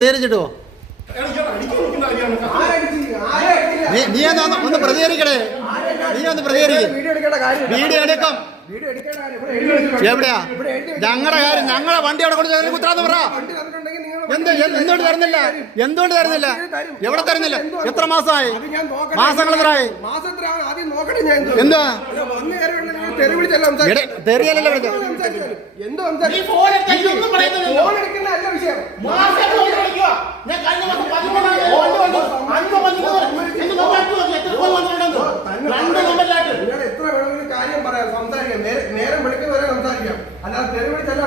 പ്രതികരിച്ചിട്ടോ നീ ഒന്ന് പ്രതികരിക്കണേ. നീ ഒന്ന് പ്രതികരിക്കും. വീഡിയോ എടുക്കും. എവിടെയാ ഞങ്ങളുടെ കാര്യം? ഞങ്ങളെ വണ്ടി അവിടെ കൊണ്ട് കുത്തരാന്ന് പറ. എന്തുകൊണ്ട് തരുന്നില്ല? എന്തുകൊണ്ട് തരുന്നില്ല? എവിടെ തരുന്നില്ല? എത്ര മാസമായി? മാസങ്ങൾ എത്രയായി? എന്താ തെറിയല്ലോ വിളിച്ചത്? കാര്യം പറയാം, സംസാരിക്കാം, നേരം വിളിക്കുന്നവരെ സംസാരിക്കാം, അല്ലാതെ തെറി വിളിച്ചല്ല.